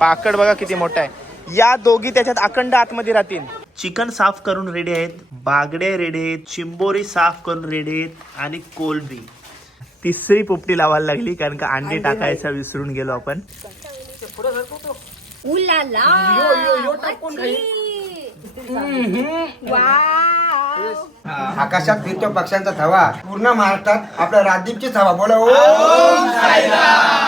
पाकड बघा किती मोठा आहे. या दोघी त्याच्यात अखंड आतमध्ये राहतील. चिकन साफ करून रेडी आहेत, बागडे रेडी आहेत, चिंबोरी साफ करून रेडी आहेत आणि कोलबी. तिसरी पोपटी लावायला लागली कारण का अंडी टाकायचं विसरून गेलो आपण. आकाशात फिरतो पक्ष्यांचा थवा, पूर्ण महाराष्ट्रात आपल्या राजदीपची थवा. बोला ओम साईराम.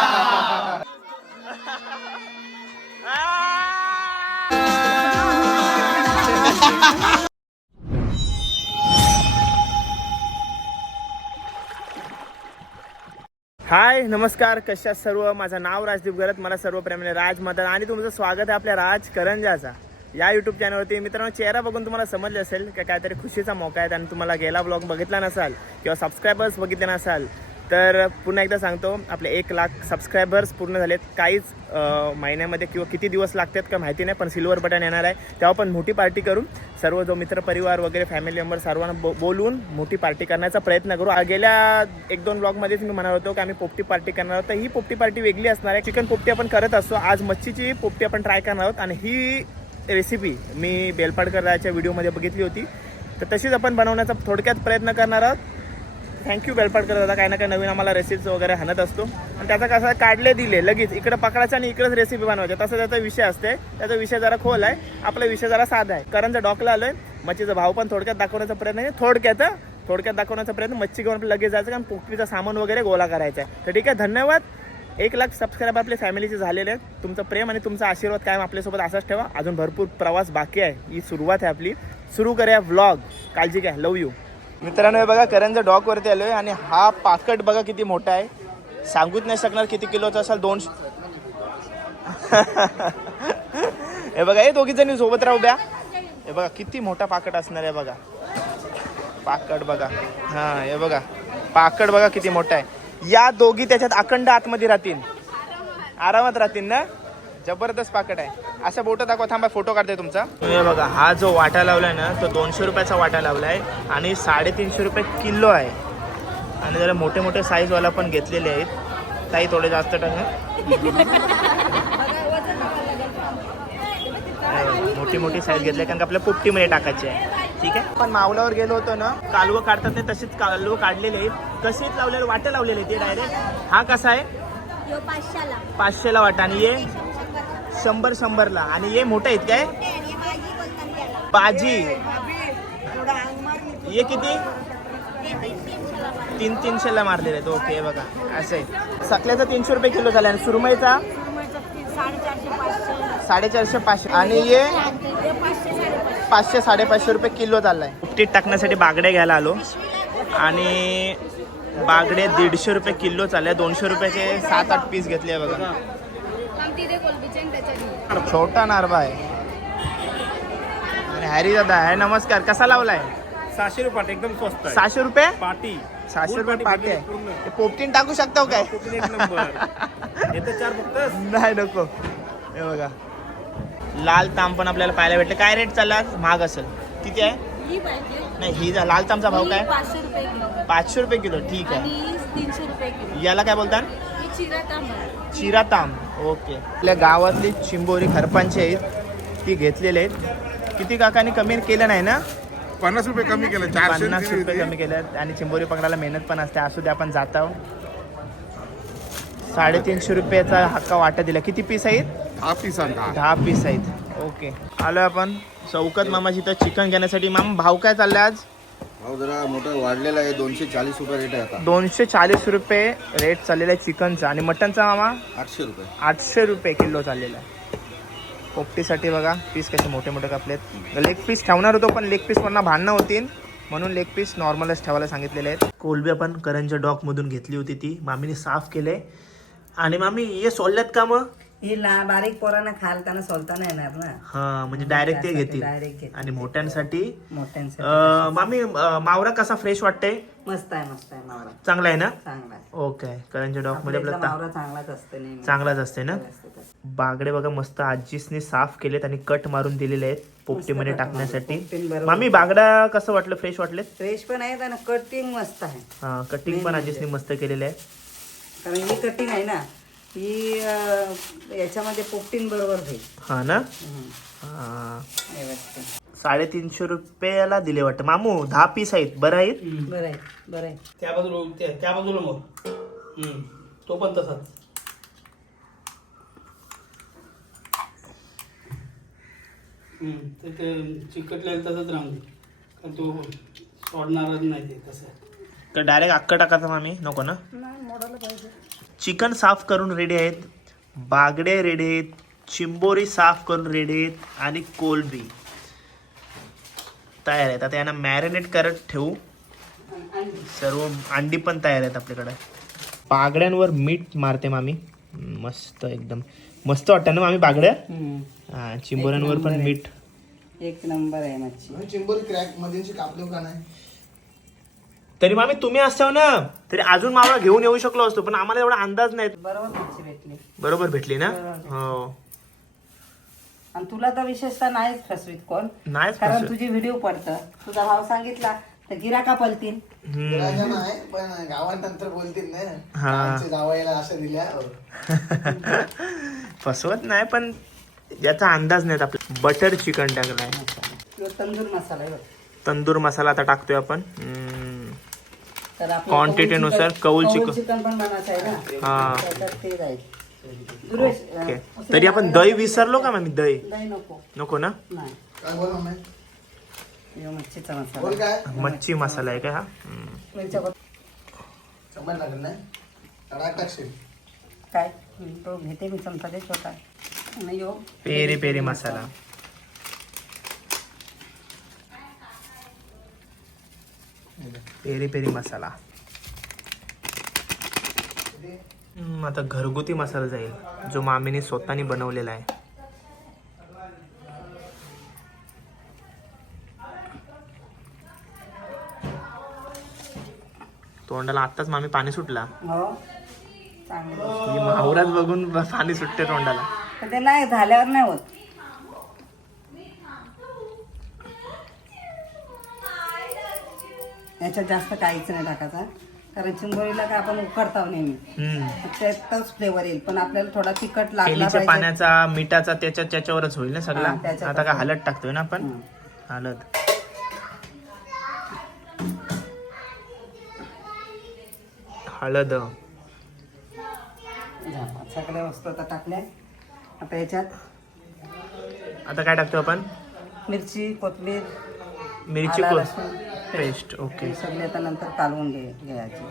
हाय नमस्कार, कशा सर्व. माझं नाव राजदीप गरत, मला सर्व प्रेमाने राज म्हणतात आणि तुमचं स्वागत आहे आपल्या राज करंजाचा या यूट्यूब चॅनलवरती. मित्रांनो, चेहरा बघून तुम्हाला समजले असेल की काहीतरी खुशीचा मौका आहे आणि तुम्हाला गेला ब्लॉग बघितला नसाल किंवा सबस्क्रायबर्स बघितले नसाल तर पुन्हा एकदा सांगतो, आपले 1 लाख सबस्क्रायबर्स पूर्ण झालेत. काहीच महिन्यामध्ये किंवा किती दिवस लागतात का माहिती नाही, पण सिल्वर बटन येणार आहे तेव्हा पण मोठी पार्टी करून सर्व जो मित्रपरिवार वगैरे फॅमिली मेंबर सर्वांना बोलवून मोठी पार्टी करण्याचा प्रयत्न करू. गेल्या 1-2 ब्लॉगमध्येच मी म्हणालो होतो की आम्ही पोपटी पार्टी करणार आहोत, तर ही पोपटी पार्टी वेगळी असणार आहे. चिकन पोपटी आपण करत असतो, आज मच्छीची पोपटी आपण ट्राय करणार आहोत आणि ही रेसिपी मी बेलपाडकरच्या व्हिडिओमध्ये बघितली होती, तर तशीच आपण बनवण्याचा थोडक्यात प्रयत्न करणार आहोत. थँक्यू बेलपाडकर दादा, काही ना काही नवीन आम्हाला रेसिपीज वगैरे हाणत असतो आणि त्याचा कसं काढले दिले लगेच इकडे पकडायचं आणि इकडेच रेसिपी बनवायची, तसं त्याचा विषय असते. त्याचा विषय जरा खोल आहे, आपला विषय जरा साधा आहे. करंजा डॉकला आलोय, मच्छीचा भाव पण थोडक्यात दाखवण्याचा प्रयत्न आहे. थोडक्यात दाखवण्याचा प्रयत्न, मच्छी घेऊन लगेच जायचं कारण पोपटीचा सामान वगैरे गोळा करायचा आहे. तर ठीक आहे, धन्यवाद. 1 लाख सबस्क्राईब आपल्या फॅमिलीचे झालेले आहेत. तुमचं प्रेम आणि तुमचा आशीर्वाद कायम आपल्यासोबत असाच ठेवा. अजून भरपूर प्रवास बाकी आहे, ही सुरुवात आहे आपली. सुरू करूया व्लॉग. काळजी घ्या, लव यू. मित्रांनो, हे बघा करंजा डॉकवरती आलोय आणि हा पाकट बघा किती मोठा आहे, सांगूच नाही शकणार किती किलोचा असेल. 200. हे बघा, हे दोघी जणी सोबत राहू द्या. हे बघा किती मोठा पाकट असणार आहे बघा. पाकट बघा, हा हे बघा पाकट बघा किती मोठा आहे. या दोघी त्याच्यात अखंड आतमध्ये राहतील, आरामात राहतील ना. जबरदस्त पाकट आहे. असं बोट दाखवा, थांबा फोटो काढते तुमचा. हे बघा, हा जो वाटा लावलाय ना तो 200 रुपयाचा वाटा लावलाय आणि 350 रुपये किलो आहे. आणि जरा मोठे मोठे साईजवाला पण घेतलेले आहेत. ताई थोडे जास्त मोठी मोठी साईज घेतली कारण का आपल्या पोपटीमध्ये टाकायची आहे. ठीक आहे, पण मावलावर गेलो होतो ना, कालवं काढतात ते तसेच कालवं काढलेले आहेत, तसेच लावलेले वाटे लावलेले ते डायरेक्ट. हा कसा आहे? 500ला वाटा आणि ये 100ला आणि ये मोठे आहेत काय बाजी. ये किती? 300ला मारलेले आहेत. ओके बघा, असं आहे. सकल्याचा 300 रुपये किलो झाला आणि सुरमईचा 450-500 आणि ये 500-550 रुपये किलो चाललाय. पोपटीत टाकण्यासाठी बागडे घ्यायला आलो आणि बागडे 150 रुपये किलो चालले. 200 रुपयाचे 7-8 पीस घेतले बघा. छोटा नारबा आहे. आणि हॅरी दादा आहे, नमस्कार. कसा लावलाय? 600 रुपये, एकदम स्वस्त आहे. 600 रुपये पाटी, 600 रुपये पाटी आहे. पोपटीन टाकू शकतो काय? एक नंबर. येतं 4 फक्त. नाही नको. हे बघा, लाल ताम पण आपल्याला पाहायला भेटते. काय रेट चालला? महाग असेल. किती आहे? नाही, ही लाल तामचा भाव काय? 500 रुपये किलो. ठीक आहे. याला काय बोलतात? चिरा ताम. ओके. आपल्या गावातली चिंबोरी खरपांची आहेत, ती घेतलेली आहेत. किती काकांनी कमी केलं नाही ना? 50 रुपये कमी केलं. 50 रुपये कमी केलं. आणि चिंबोरी पकडायला मेहनत पण असते. असू दे, आपण जात आहोत. 350 रुपयाचा हक्का वाटा दिला. किती पीस आहेत? 10 पीस आहेत. ओके, आलो आपण चौकात मामाची इथं चिकन घेण्यासाठी. मामा, भाव काय चाललाय आज? भाव जरा मोठा वाढलेला आहे. 240 रुपये रेट आहे आता. 240 रुपये रेट चाललेला आहे चिकनचा. आणि मटनचा मामा 800 रुपये. 800 रुपये किलो चाललेला आहे. पोपटीसाठी बघा पीस कसे मोठे मोठे कापलेत. लेग पीस ठेवणार होतो पण लेग पीस पण भांडणं होतील म्हणून लेग पीस नॉर्मलच ठेवायला सांगितलेले आहेत. कोलबी आपण करंजा डॉकमधून घेतली होती, ती मामीने साफ केले. आणि मामी हे सोलल्यात का मग? ही बारीक पोरांना खालताना सोलताना येणार ना. हा, म्हणजे डायरेक्ट ते घेतील. आणि मोठ्यांसाठी मामी मावरा कसा फ्रेश वाटते? मस्त आहे, मस्त आहे मावरा. चांगला आहे ना? चांगला आहे. ओके. करंजा डॉक मध्ये आपला मावरा चांगलाच असते नेहमी. चांगलाच असते ना. बागडे बघा मस्त आजीसने साफ केलेत आणि कट मारून दिलेले आहेत पोपटीमध्ये टाकण्यासाठी. मामी, बागडा कसं वाटलं? फ्रेश वाटले? फ्रेश पण आहेत आणि कटिंग मस्त आहे. हा, कटिंग पण आजीसने मस्त केलेलं आहे. कारण ही कटिंग आहे ना, ही याच्यामध्ये पोपटीन बरोबर होईल. हा ना. हा. 350 रुपयाला दिले वाटतं मामू. 10 पीस आहेत. बरं आहेत. बरं आहे बरं आहे. त्या बाजूला मग तो पण तसाच. ते चिकटलेलं तसंच राहून दे. कारण तो सोडणारच नाही ते तसं. तर डायरेक्ट अक्का टाकायचं मामी नको ना. चिकन साफ करून रेडी आहेत. बागडे रेडी आहेत. चिंबोरी साफ करून रेडी आहेत. आणि कोलबी तयार आहेत. आता यांना मॅरिनेट करत ठेवू. सर्व अंडी पण तयार आहेत आपल्याकडे. बागड्यांवर मीठ मारते मामी. मस्त एकदम मस्त वाटतं ना मामी बागड्या. हा चिंबोऱ्यांवर पण मीठ. एक नंबर आहे मच्छी. चिंबोरी क्रॅक मध्ये कापले का नाही. तरी मामी तुम्ही असताव ना तरी अजून मावळा घेऊन येऊ शकलो असतो पण आम्हाला एवढा अंदाज नाही. बरोबर मच्छी भेटली. बरोबर भेटली ना. बरोबर. हो. आणि तुला तर विशेषतः नाहीच फसवीत कोण. नाहीच कारण फसवीत. तुझी व्हिडिओ पडतं. तुझा भाव सांगितला तर गिराका पलतील. नाही पण गावात नंतर बोलतील ना. हा. जावायला असं दिल्या. फसवत नाही पण याचा अंदाज नाही आपला. बटर चिकन टाकलाय. किंवा तंदूर मसाला आहे बघ. तंदूर मसाला आता टाकतोय आपण. तर आपलं Quantity नुसार कौल चिकन. चिकन पण बनायचं आहे ना. हा. त्याच्यात ते जाईल. दुर्वेश, ओके. तरी आपण दही विसरलो का मामी. दही दही नको. नको ना. नाही. काय बोल मम्मी. हे मच्छीचा बोल मसाला. काय. मच्छी मसाला आहे का हा. मिरच्या बघ. चमच लागेल नाही. तडाक टाकशील. काय तो घेते मी चमचा दे छोटा. आणि यो पेरी पेरी मसाला. पेरी पेरी मसाला. आता घरगुती मसाला जाईल जो मामीने स्वतःने बनवलेला आहे. तोंडाला आत्ताच मामी पाणी सुटला. हो चांगलं. ही मावरात बघून पाणी सुटते तोंडाला. तर ते नाही झाल्यावर नाही होत. याच्यात जास्त काहीच नाही टाकायचा कारण चिंबोरीला काय आपण उकडतो नेहमी. त्यातच फ्लेवर येईल पण आपल्याला थोडा तिखट लागला केलीच्या पाहिजे. पाण्याचा मिठाचा त्याच्यावरच होईल ना सगळा. हा, त्याच्यातच. आता काय हळद टाकतोय ना आपण. हळद. हळद. झालं. सगळ्या वस्तू आता टाकल्या. आता याच्यात आता काय टाकतो आपण. मिरची कोथिंबीर मिरची आलं, लसूण पेस्ट. ओके. हे सगळे आता नंतर कालवून घ्यायची.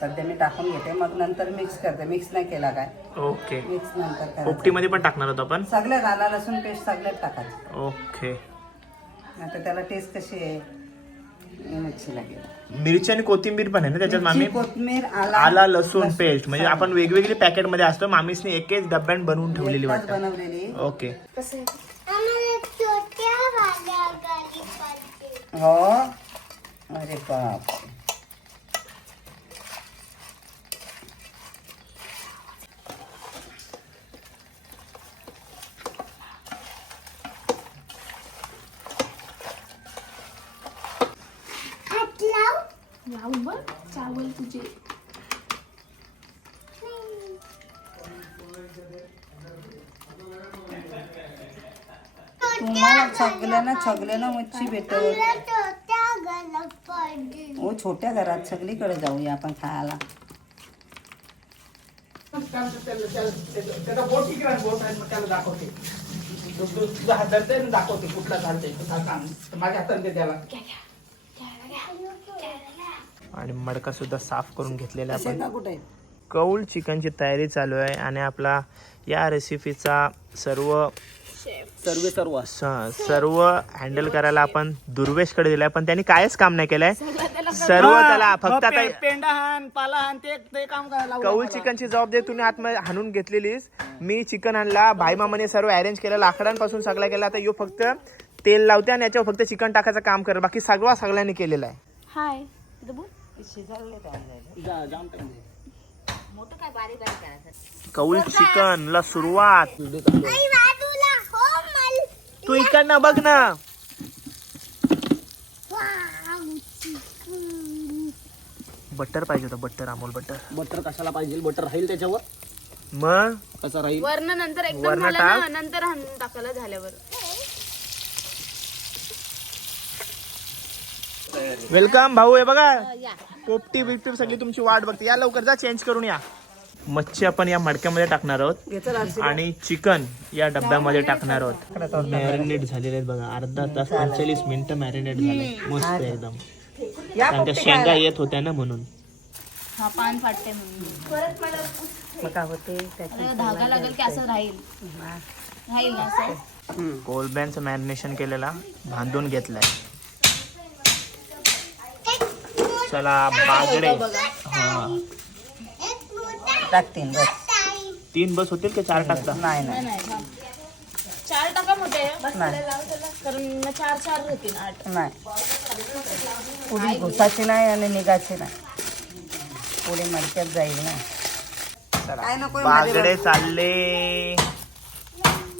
सध्या मी टाकून घेते मग नंतर मिक्स करते. मिक्स नाही केला काय. ओके. मिक्स नंतर करायचं. पोपटीमध्ये पण टाकणार होतो आपण. सगळ्यात आला लसूण पेस्ट सगळ्यात टाकायचं. ओके. आता त्याला टेस्ट कशी आहे हे मच्छी लागेल. मिरची आणि कोथिंबीर पण आहे ना त्याच्यात मामी. कोथिंबीर आला लसूण पेस्ट म्हणजे आपण वेगवेगळी पॅकेट मध्ये असतो. मामीसने एकच डब्यात बनवून ठेवलेली एकदाच वाटतं. बनवलेली. ओके. हो अरे बाप. चावल तुझे. तुम्हाला छगल्यानं मच्छी भेटत. हो छोट्या घरात सगळीकडे जाऊया आपण खायला. त्याचा बोट तिकडे बोट आहे मग त्याला दाखवते. तुझा हात धरते दाखवते कुठला घालते. माझ्या हातात दे त्याला. आणि मडका सुद्धा साफ करून घेतलेला आपण. शेता कुठे कौल चिकनची तयारी चालू आहे आणि आपला या रेसिपीचा सर्व हँडल करायला आपण दुर्वेशकडे दिलाय पण त्यांनी कायच काम नाही केलंय. सर्व त्याला फक्त आता पेंडाहान पालाहान ते काम करायला कौल चिकनची जबाबदारी तुम्ही आतमध्ये हाणून घेतलेलीस. मी चिकन आणला. भाई मामाने सर्व अरेंज केलं. लाकडांपासून सगळं केलं. आता यो फक्त तेल लावते आणि याच्यावर फक्त चिकन टाकायचं काम कर. बाकी सगळ्यांनी केलेलं आहे. हाय. कौल चिकन ला सुरुवात. तू इकडनं बघ ना. बटर पाहिजे होतं. Butter Amol butter. बटर कशाला पाहिजे. बटर राहील त्याच्यावर. मग कसा राहील? वरण नंतर एकदम वरण झालं टाक. ना नंतर हाणून टाकायला झाल्यावर. वेलकम भाऊ. हे बघा या पोपटी बिपटी सगळी तुमची वाट बघते. या लवकर जा, चेंज करून या. मच्छी आपण या मडक्यामध्ये टाकणार आहोत आणि चिकन या डब्यामध्ये टाकणार आहोत. मॅरिनेट झालेले आहेत बघा, अर्धा तास 45 मिनिटं मॅरिनेट झाले. मस्त आहे एकदम. कारण त्या शेंगा येत होत्या ना म्हणून. हा पान फाटते म्हणून. मग काय होते अरे धागा लागेल की असं राहील ना असं. कोलब्यांचं मॅरिनेशन केलेला बांधून घेतलाय. चला बागडे. हा टाकतील बस. 3 बस होतील की 4 टाकता? नाही नाही नाही नाही थांब. 4 टाका मोठे बस नाही. लाव त्याला कारण 4 होतील 8. नाही पुढे घुसाची नाही आणि निघाची नाही. पुढे मडक्यात जाईल ना. काय नको बागडे चालले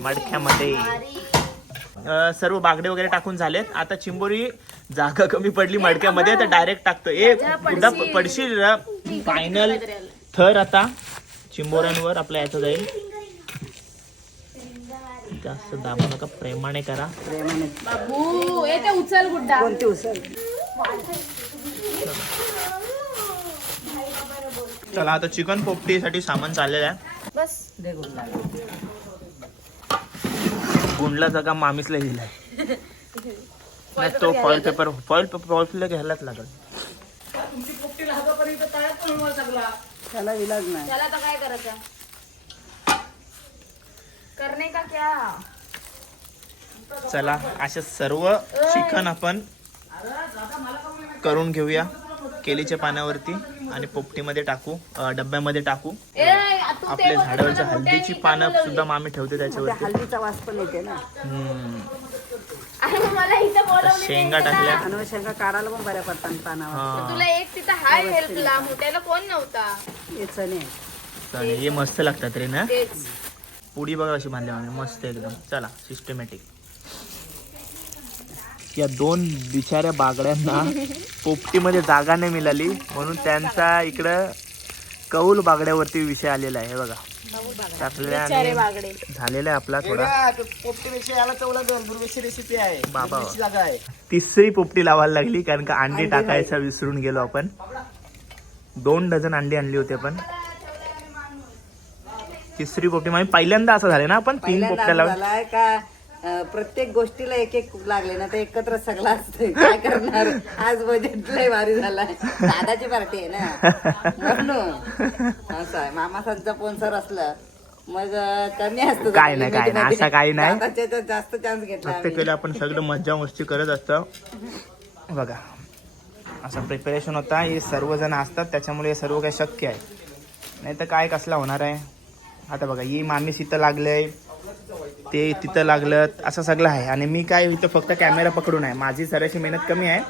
मडक्यामध्ये. सर्व बागडे वगैरे टाकून झालेत. आता चिंबोरी जागा कमी पडली मडक्यामध्ये तर डायरेक्ट टाकतो. पुढा पडशील. फायनल थर आता चिंबोऱ्यांवर आपला याचा जाईल. जास्त दाबू नका, प्रेमाने करा. प्रेमाने बाबू येते उचल गुड्डा. कोणती उचल. चला आता चिकन पोपटीसाठी सामान चाललेलं आहे. बस दे गुंडा. गुंडला जागा मामीसला दिलाय. नाही तो फॉईल पेपर घ्यायलाच लागल. तुमची पोपटी लागापर्यंत तळ्यात पण उभा सगळा. त्याला इलाज नाही. त्याला आता काय करायचं करणे का क्या. चला असे सर्व चिकन आपण करून घेऊया केलीच्या पाण्यावरती आणि पोपटीमध्ये टाकू, डब्यामध्ये टाकू. ए तू ते आपल्या बोलतो झाडावरच्या मला मोठ्या हल्दीची आणि पानं इथं सुद्धा मामी ठेवते त्या त्याच्यावरती. हल्दीचा वास पण येते ना. आणि मला इथं बोलवलं शेंगा टाकल्या. आणि शेंगा काढायला पण बऱ्या पडतात पानावर. हा तुला एक तिथं हाय हेल्पला मोठ्याला कोण नव्हता. याचं नाही. चालेल, हे मस्त लागतात रे ना. तेच पुडी बघा अशी बांधल्या मामी, मस्त एकदम. चला सिस्टमॅटिक. या 2 बिचाऱ्या बागड्यांना पोपटीमध्ये जागा नाही मिळाली म्हणून त्यांचा इकडं कौल बागड्यावरती विषय आलेला आहे. हे बघा टाकलेला बिचारे आणि बागडे. झालेला आहे आपला थोडा. पोपटीपेक्षा याला चवला दुर्वेशी रेसिपी आहे. बाबा जागा आहे. तिसरी पोपटी लावायला लागली कारण का अंडी टाकायचं विसरून गेलो आपण. 2 डझन अंडी आणली होती आपण. तिसरी पोपटी म्हणजे पहिल्यांदा असं झालं ना आपण 3 पोपट्या लावून. झालाय का प्रत्येक गोष्टीला एक एक लागले ना तर एकत्र सगळं असतंय. काय करणार. आज बजेट लय भारी झालाय. दादाची पार्टी आहे ना म्हणून असं आहे. मामासांचा स्पॉन्सर असलं मग कमी असतं. काय नाही, काय नाही, असं काही नाही. दादाच्या ह्याच्यात जास्त चान्स घेतला प्रत्येक वेळेला आपण सगळं मज्जा मस्ती करत असतो. बघा असं प्रिपरेशन होता. हे सर्वजण असतात त्याच्यामुळे हे सर्व काही शक्य आहे. नाही तर काय कसला होणार आहे. आता बघा ही मामी इथं लागलंय, ते तिथं लागलं, असं सगळं आहे. आणि मी काय इथं फक्त कॅमेरा पकडून आहे. माझी सराशी मेहनत कमी आहे.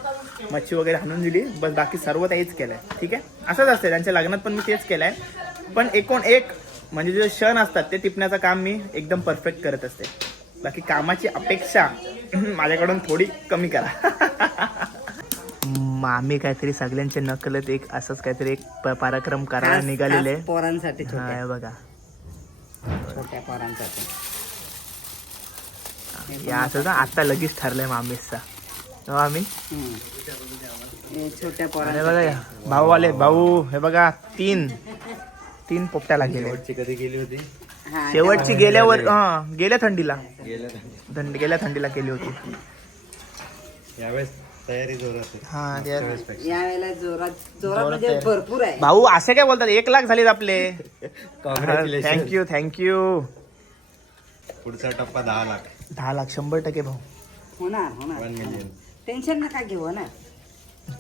मच्छी वगैरे हाणून दिली बस, बाकी सर्व तेच केलंय. ठीक आहे, असंच असते त्यांच्या लग्नात पण मी तेच केलंय. पण एकूण एक म्हणजे जे क्षण असतात ते टिपण्याचं काम मी एकदम परफेक्ट करत असते. बाकी कामाची अपेक्षा माझ्याकडून थोडी कमी करा. मामी काहीतरी सगळ्यांचे नकलत एक असंच काहीतरी एक पराक्रम करायला निघालेले खास पोरांसाठी हा, छोट्या हे बघा छोट्या पोरांसाठी. या असं ना आता लगेच ठरलंय मामीचा. मामी हे छोट्या अरे पोरांसाठी. बघा या भाऊ आले. भाऊ हे बघा 3 पोपट्या लागलेल्या. कधी गेली होती? हा, शेवटची गेल्यावर गेल्या थंडीला थंडीला केली होती. यावेळेस तयारी जोरात. हा यावेळेला जोरात म्हणजे भरपूर आहे. भाऊ असे काय बोलतात. 1 लाख झालेत आपले. कॉंग्रॅच्युलेशन. थँक्यू. पुढचा टप्पा 10 लाख. 10 लाख 100% भाऊ होणार 1 मिलियन. टेन्शन नका घेऊ ना.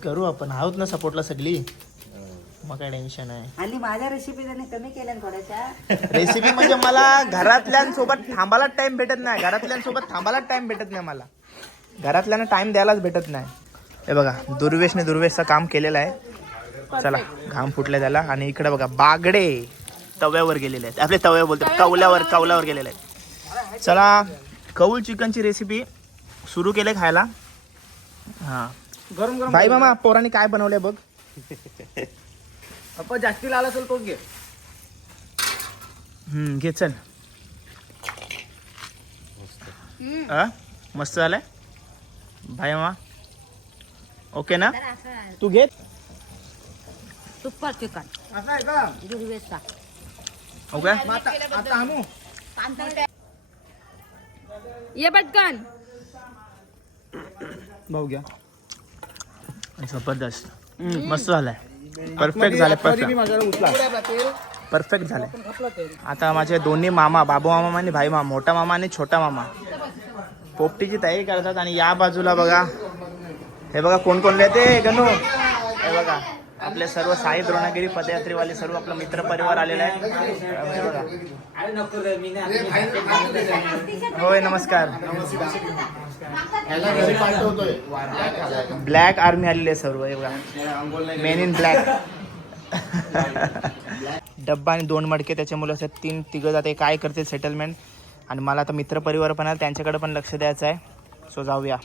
करू आपण. आहोत ना सपोर्टला सगळी. मग काय टेन्शन आहे. आणि माझ्या रेसिपी त्याने कमी केल्या ना थोड्याशा. रेसिपी म्हणजे मला घरातल्यांसोबत थांबायला टाइम भेटत नाही. मला घरातल्यांना टाइम द्यायलाच भेटत नाही. हे बघा दुर्वेशचं काम केलेलं आहे. चला घाम फुटले त्याला. आणि इकडे बघा बागडे तव्यावर गेलेले आहेत. आपले तव्यावर बोलतो कौलावर गेलेले आहेत. चला कौल चिकनची रेसिपी सुरू केले खायला. हा गरम गरम भाई मामा पोरांनी काय बनवलंय बघ. आपण जास्ती लाल असेल तोच घे. घे चल. मस्त झालंय भाई मा. ओके ना. तू घे. सुपर चिकन असं आहे का दुर्वेचा. ओके. आता आणू ये पटकन. भाऊ घ्या. जबरदस्त. मस्त झालाय. परफेक्ट झालंय. परफेक्ट माझ्याला उचला परफेक्ट झालंय. आता माझे दोन्ही मामा, बाबू मामा आणि भाई मामा, मोठा मामा आणि छोटा मामा पोपटीची तयारी करतात. आणि या बाजूला बघा, हे बघा कोण कोण येते गणू. हे बघा आपले सर्व साई द्रोणागिरी पदयात्रीवाले सर्व आपला मित्र परिवार आलेला आहे. हे बघा. होय नमस्कार. ब्लॅक आर्मी आलेले आहे सर्व. हे बघा मेन इन ब्लॅक. डब्बा आणि 2 मडके त्याच्या मुलं असतात. 3 तिघं जाते. काय करते सेटलमेंट. आणि मला आता मित्र परिवार पण आला, त्यांच्याकडे पण लक्ष द्यायचं आहे. सो जाऊया.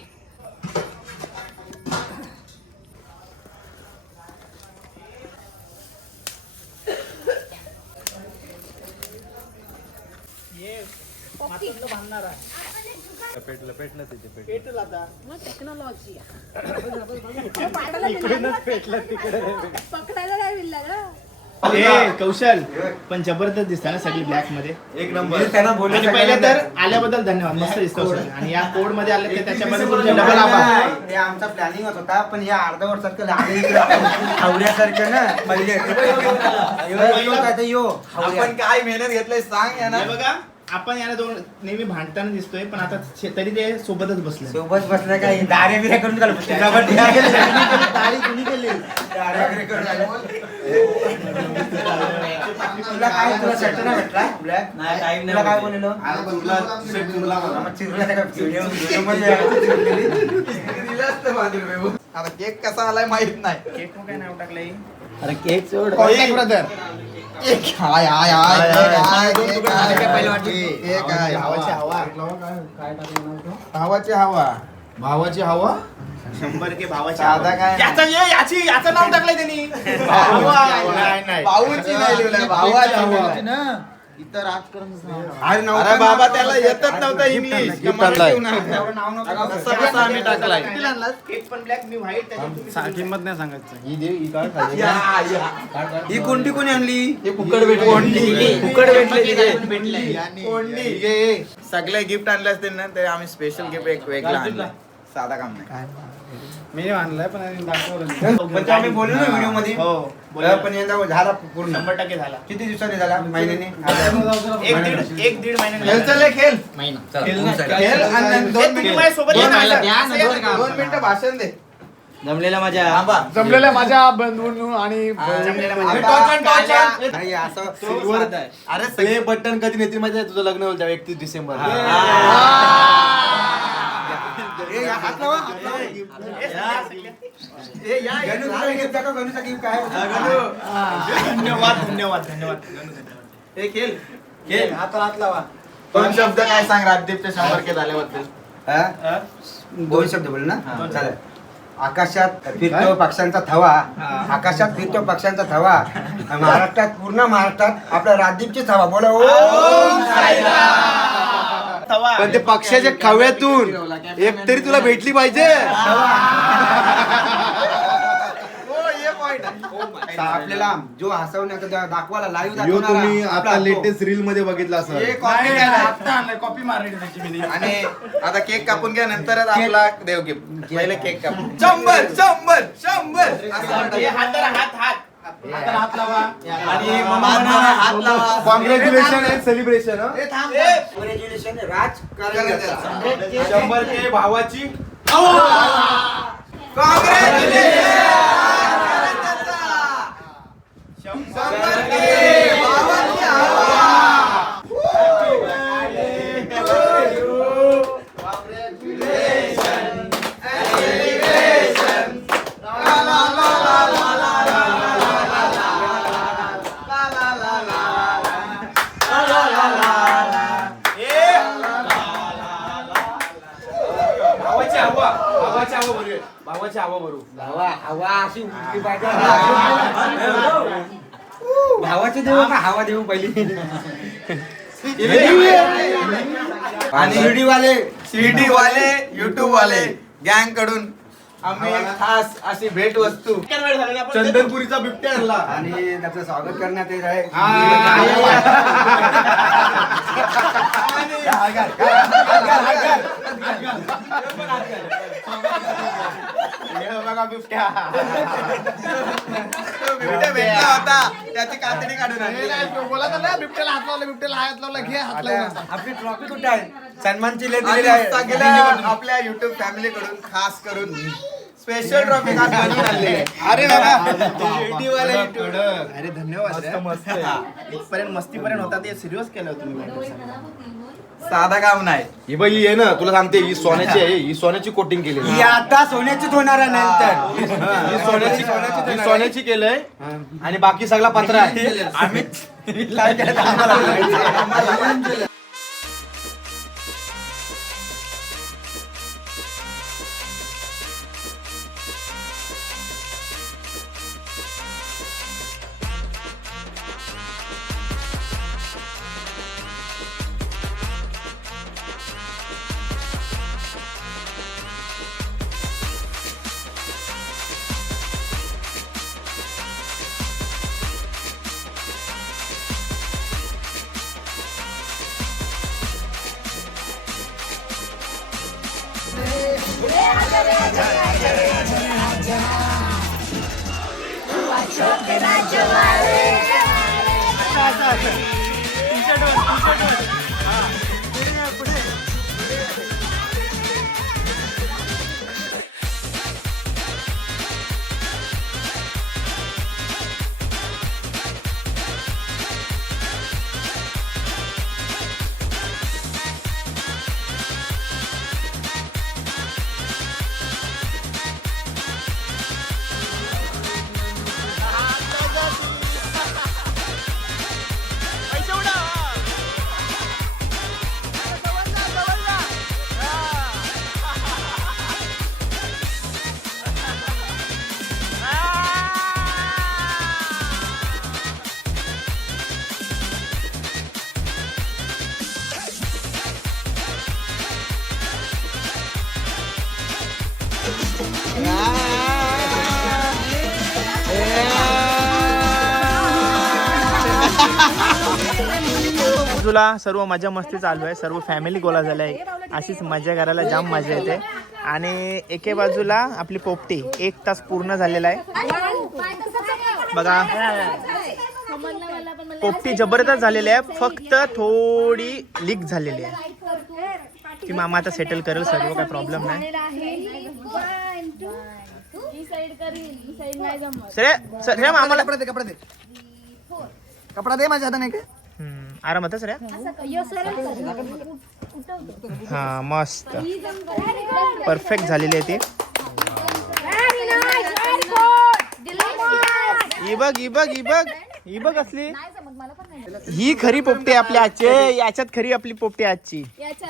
ए कौशल पण जबरदस्त दिसता ना सगळी ब्लॅक मध्ये. एक नंबर. त्यांना बोलले आणि पहिले तर आल्याबद्दल धन्यवाद. मस्त दिसतो. आणि या कोड मध्ये आले ते त्याच्यामध्ये तुमचे डबल आभार. हे आमचा प्लॅनिंग होता पण या अर्धवट सारखं हावऱ्यासारखं ना पहिले आपण काय मेहनत घेतलंय सांग या ना. हे बघा आपण याला दोन नेहमी भांडताना दिसतोय पण आता तरी ते सोबतच बसले. सोबत बसलं काय दारे बिरे करून दाढी कुणी केली तुला काय तुला शर्ट नाही भेटला ब्लॅक तुला काय बोललो आता केक कसा आलाय माहित नाही. केक काय नाव टाकलंय. अरे केक सोड ब्रदर. हाय हाय हाय. भावाची हवा. भावाची हवा. भावाची हवा. 100 के भावाची साधा हवा. काय याचं नाव टाकलंय त्यांनी. भाऊची नाही लिहिलंय, भावाची हवा. इतर राजकारण अरे बाबा त्याला येतच नव्हतं इंग्लिश. सगळं आम्ही टाकलाय. केक पण ब्लॅक मी व्हाईट. त्याच्यात किंमत नाही सांगायचं ही कोणती कोणी आणली. हे फुकट कोंडी. सगळे गिफ्ट आणले असते ना ते आम्ही स्पेशल गिफ्ट एक वेगळा आणला. साधा काम नाही. मी आणलाय पण म्हणजे आम्ही बोललो ना व्हिडिओ मध्ये हो बोला. पण यंदा झाला पूर्ण 100% झाला. किती दिवसांनी झाला महिन्याने एक दीड महिन्याने खेळ चल खेळ. खेळ आणि 2 तुम्ही माझ्यासोबत मिनिटं या. 2 मिनिटं भाषण दे. जमलेला माझ्या जमलेल्या माझ्या बंधूंनो आणि अरे असं सिल्वर अरे प्ले बटन कधी नेतील माहिती तुझं लग्न होईल 31 डिसेंबर. हात लावा, हात लावा. गणू झालं gift दाखव, गणूचा gift काय धन्यवाद. हे खेळ. खेळ हात लावा. 2 शब्द काय सांग राजदीपच्या 100 के झाल्याबद्दल. हा? 2 शब्द बोल ना चालेल. आकाशात फिरतो पक्ष्यांचा थवा. आकाशात फिरतो पक्ष्यांचा थवा. महाराष्ट्रात पूर्ण महाराष्ट्रात आपल्या राजदीपचीच हवा. बोला ओम पण ते पक्षाच्या खव्यातून एक तरी तुला भेटली पाहिजे. आपल्याला जो हसवण्याचा दाखवायला लाईव्ह यो तुम्ही आता लेटेस्ट रील मध्ये बघितला असाल. हे कॉपी केला. आणि आता केक कापून घ्या नंतरच आपला देव गिफ्ट. पहिले केक कापून 100 हात आणि हात लावा. Congratulation and celebration. राज 100 के भावाची भावाची हवा भरू. हवा अशी उठली पाहिजे. भावाची देऊ का हवा देऊ पहिली. आणि शिर्डी वाले शिर्डी वाले युट्यूब वाले गँग कडून आम्ही एक खास अशी भेट वस्तू चंदनपुरीचा बिबट्या आणला. आणि त्याचं स्वागत करण्यात येत आहे. बघा बिबट्या बिबट्या भेटला होता त्याची कातडी काढून आणली. बोला तर ना, बिबट्याला हात लावला, बिबट्याला हात लावला, घे हात लावला. आता आपली ट्रॉफी कुठे आहे? सन्मानची लेख आणि दिलेली आहे. सगळ्या आपल्या युट्यूब फॅमिली कडून खास करून स्पेशल ट्रॉफी खास बनवून आणली आहे. अरे बाबा, शिर्डी वाले YouTube. अरे धन्यवाद रे. मस्त इथपर्यंत मस्तीपर्यंत होता ते सिरियस केलं तुम्ही. साधा काम नाही. ही बाई ही आहे ना, तुला सांगते, ही सोन्याची आहे, ही सोन्याची कोटिंग केली. ही आता सोन्याचीच होणार आहे नंतर. ही सोन्याची केलंय आणि बाकी सगळा पत्रा आहे. आम्ही काय केलं ते आम्हाला माहिती. बाजूला सर्व मजा मस्ती चालू आहे, सर्व फॅमिली गोळा झाला आहे. अशीच मजा करायला जाम मजा येते. आणि एके बाजूला आपली पोपटी 1 तास पूर्ण झालेला आहे बघा. पोपटी जबरदस्त झालेली आहे, फक्त थोडी लीक झालेली आहे. ती मामा आता सेटल करेल सर्व, काय प्रॉब्लेम नाही. सर मामाला कपडा दे माझ्या हाताने. आरामातच रे. हा मस्त परफेक्ट झालेली आहे ती. ही बघ ही बघ ही बघ ही बघ असली, ही खरी पोपटी आपली आजची. याच्यात खरी आपली पोपटी आजची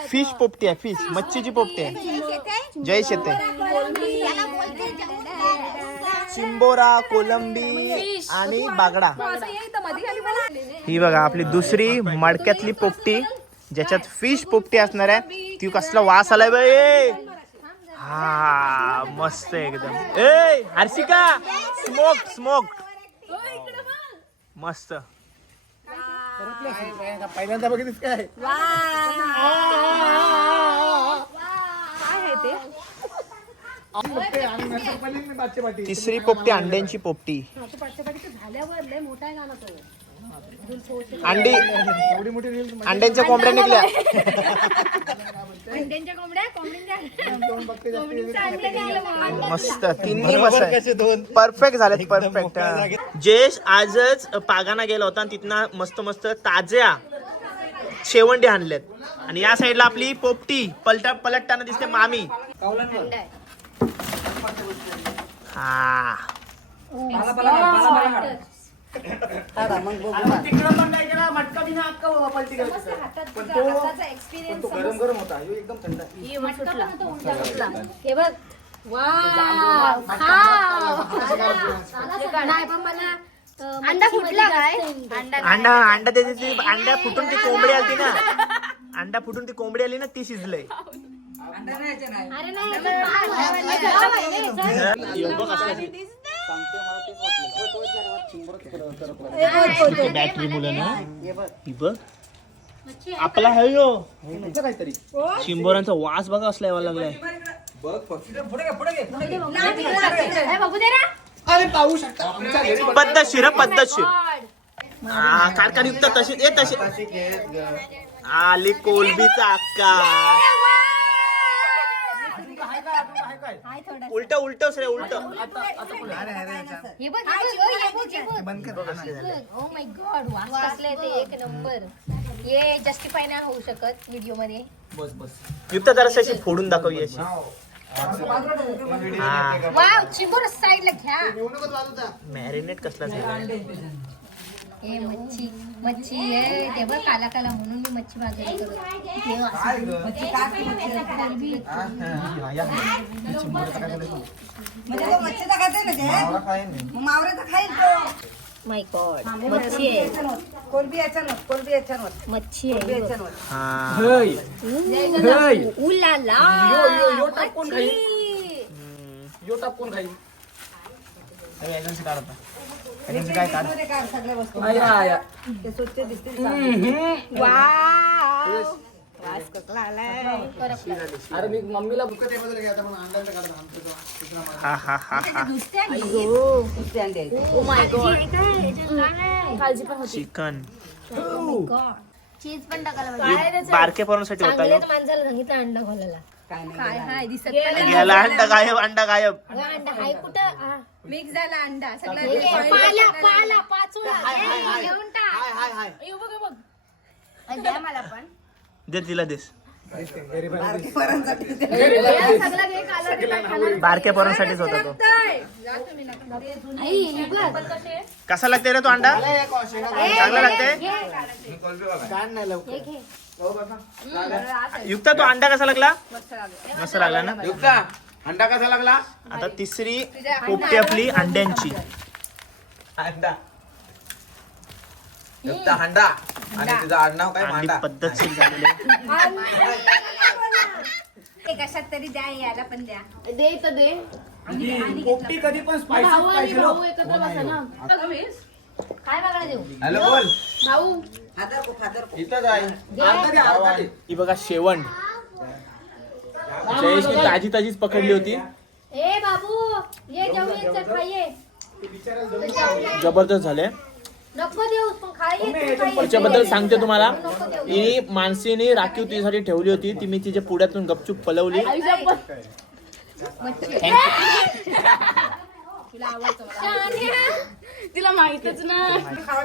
फिश पोपटी आहे, फिश मच्छीची पोपटी आहे. जय शेते, चिंबोरा, कोलंबी आणि बागडा. ही बघा आपली दुसरी मडक्यातली पोपटी, ज्याच्यात फिश पोपटी असणार आहे. ती कसला वास आलाय बाई. हा मस्त एकदम. ए हर्षिका, स्मोक स्मोक मस्त. पहिल्यांदा बघितलीस काय? तिसरी पोपटी अंड्यांची पोपटी. अंडी अंड्यांच्या कोंबड्या निघल्या. मस्त तिन्ही मस्त परफेक्ट झालेत, परफेक्ट. जयेश आजच पागाना गेला होता आणि तिथनं मस्त मस्त ताज्या शेवंडी आणल्यात. आणि या साईडला आपली पोपटी पलटताना दिसते मामी. हा मग बघू ना. गरम गरम होता, ह्यो एकदम थंड. नाही पण मला अंडा फुटला काय अंडा अंडा त्याची अंडा फुटून ती कोंबडी आली ना, अंडा फुटून ती कोंबडी आली ना, ती शिजलंय. अरे नाही बॅटरी मुलं ना ही बघ आपला आहे यो काहीतरी चिंबोरांचा वास बघा असला यावा लागलाय. बघू दे रे. अरे पाहू शकता आमच्या घरी पद्धतशीर पद्धतशीर कारखानयुक्त तशी ए तशी आली कोलबीचा आकार. उलट उलट रे उलट. हे बघ ओ माय गॉड वास कसले ते एक नंबर. हे जस्टिफाय नाही होऊ शकत व्हिडिओ मध्ये. युक्त जराशी अशी फोडून दाखवी अशी. वाव चिंबोर साईडला घ्या. मॅरिनेट कसला झाला. हे मच्छी मच्छी हे ते बघ काला काला म्हणून मी मच्छी भाजी करत. हे असं. कोलंबी. म्हणजे तो मच्छीचा खाते ना ते मावऱ्याचा खाईल तो. माय गॉड मच्छी आहे. कोलबी याच्यानं कोलबी याच्यानं मच्छी कोलबी आहे. याच्यानं उलाला यो टाप कोण खाईल? यो टाप कोण खाईल? काय काढ. मध्ये काढ सगळ्या वस्तू आया, आया. ते स्वच्छ दिसतील चांगले. वाव वास कसला आलाय. अरे मी मम्मीला हा हा हा हा नुसते अंडे आहेत. ओ माय गॉड काळजी पण होती. चिकन चीज पण टाकायला पाहिजे. बारके पोरांसाठी होता यो. माणसाला सांगितलं अंडा घालायला. काय नाही काय गेला. हाय दिसत नाही. गेला अंडा गायब अंडा गायब. अंडा हाय कुठं मिक्स झाला अंडा सगळा पाला पाला पाचोळा घेऊन टाक. यो बघ बघ द्या मला पण. दे तिला देस. बारकी पोरांसाठी ते. सगळं घे कालवडी बारक्या पोरांसाठीच होता तो. आई हे बघ कसा लागते रे तो अंडा. चांगला लागते. हे घे. युक्ता तो अंडा कसा लागला. मस्त लागला ना. युक्ता अंडा कसा लागला. आता तिसरी पोपटी आपली अंड्यांची. अंडा युक्ता अंडा आणि तुझं आडनाव काय अंडी मांडा. पद्धतशीर झालेली. ते कशात तरी द्या याला पण द्या. दे तर दे. पोपटी कधी पण भाऊ स्पायसी आणि भाऊ एकत्र बसा ना. काय बघायला देऊ हॅलो बोल भाऊ. फादर को इथंच आहे. ही बघा शेवण जयेशने ताजी ताजीच पकडली होती. ए बाबू ये जाऊ ये चल खाइए. जबरदस्त झाले. नको देऊ पण खाइए. त्याच्याबद्दल सांगते तुम्हाला. ही मानसीने राखीव तिच्यासाठी ठेवली होती. ती मी तिच्या पुढ्यातून गपचूप पलवली. तिला माहितच ना.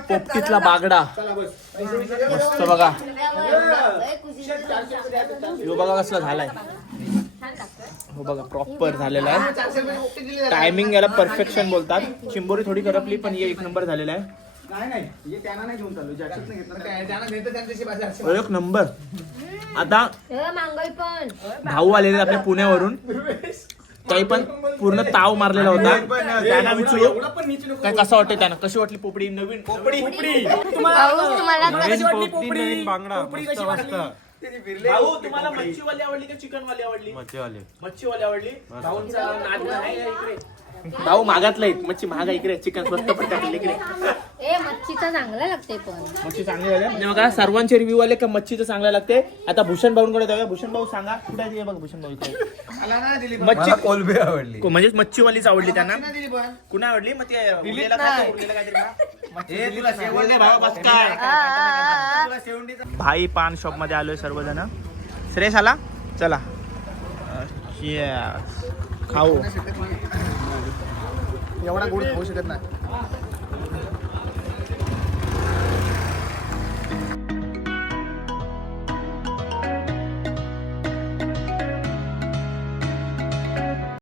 पोपटीतला बागडा मस्त बघा. हो बघा कसला झालाय. हो बघा प्रॉपर झालेला आहे. टायमिंग याला परफेक्शन बोलतात. चिंबोरी थोडी करपली पण हे एक नंबर झालेला आहे. नाही हे त्यांना नाही घेऊन चालू जॅकेट नाही घेतलं ज्यांना घेतं त्यांच्याशी बाजार. एक नंबर. आता मांगल पण भाऊ आलेले आपल्या पुण्यावरून. काही पण पूर्ण ताव मारलेला होता. त्यांना विचारू काय कसं वाटतं त्यांना. कशी वाटली पोपडी. नवीन पोपडी तुम्हाला नवीन बांगडा भाऊ तुम्हाला मच्छीवाली आवडली का चिकनवाली आवडली. मच्छीवाली आवडली. भाऊंचा नाद नाही आहे इकडे. भाऊ मागातला मच्छी महाग आहे इकडे. चिकन स्वस्त पण टाकले इकडे. ए मच्छीचा चांगला लागते पण. मच्छी चांगली झाली. म्हणजे बघा सर्वांचे रिव्ह्यू आले का मच्छीचं चांगलं लागते. आता भूषण भाऊंकडे जाऊया. भूषण भाऊ सांगा कुठे आहे. बघ भूषण भाऊ इकडे. मच्छी कोलबी आवडली. म्हणजेच मच्छीवालीच आवडली त्यांना. कुणा आवडली मग ते उरलेलं काय? उरलेलं काहीतरी ना? भाई पान शॉप मध्ये आलोय सर्वजण. श्रेयस आला चला खाऊ. एवढा गोड खाऊ शकत नाही.